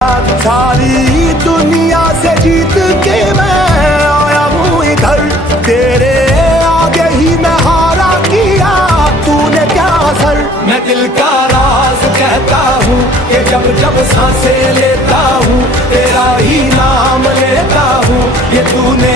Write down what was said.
सारी दुनिया से जीत के मैं आया हूँ इधर, तेरे आगे ही मैं हारा किया तूने क्या असर। मैं दिल का राज कहता हूँ कि जब जब सांसें लेता हूँ तेरा ही नाम लेता हूँ, ये तूने